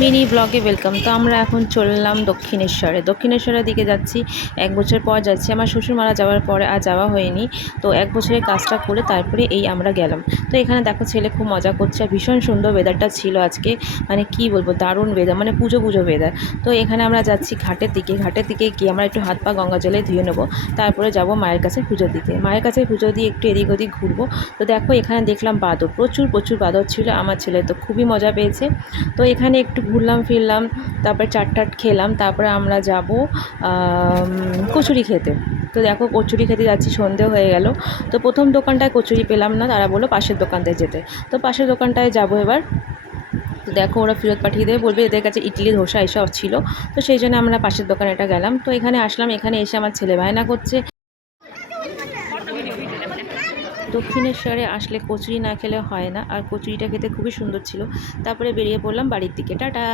Mini ব্লগে welcome. তো আমরা এখন চললাম দক্ষিণেশ্বরের দিকে যাচ্ছি। 1 বছর পর যাচ্ছি। আমার শ্বশুর মারা যাওয়ার পরে আর যাওয়া হয়নি। তো 1 বছরের কাজটা করে তারপরে এই আমরা গেলাম। তো এখানে দেখো ছেলে খুব মজা করছে। ভীষণ সুন্দর ওয়েদারটা ছিল আজকে, মানে কি বলবো, দারুণ ওয়েদার, মানে পুজো ওয়েদার। তো এখানে আমরা যাচ্ছি ঘাটের দিকে গিয়ে আমরা একটু হাত পা গঙ্গা জলে ধুয়ে নেবো। তারপরে যাব মায়ের কাছে পুজো দিতে। মায়ের কাছে পুজো দিয়ে একটু এদিক ওদিক ঘুরবো। তো দেখো এখানে দেখলাম বাঁদর, প্রচুর বাঁদর ছিল। আমার ছেলে তো খুবই মজা পেয়েছে। তো এখানে একটু ঘুরলাম ফিরলাম, তারপরে চাট খেলাম। তারপরে আমরা যাব কচুরি খেতে। তো দেখো কচুরি খেতে যাচ্ছি, সন্ধে হয়ে গেল। তো প্রথম দোকানটায় কচুরি পেলাম না, তারা বললো পাশের দোকানটায় যেতে। তো পাশের দোকানটায় যাব এবার। তো দেখো ওরা ফেরত পাঠিয়ে দেবে, বলবে এদের কাছে ইডলি ধোসা এসব ছিল। তো সেই জন্য আমরা পাশের দোকানেটা গেলাম। তো এখানে আসলাম, এখানে এসে আমার ছেলে বায়না করছে। দক্ষিণেশ্বরে আসলে কচুরি না খেলে হয় না, আর কচুরিটা খেতে খুবই সুন্দর ছিল। তারপরে বেরিয়ে পড়লাম বাড়ির দিকে। টাটা।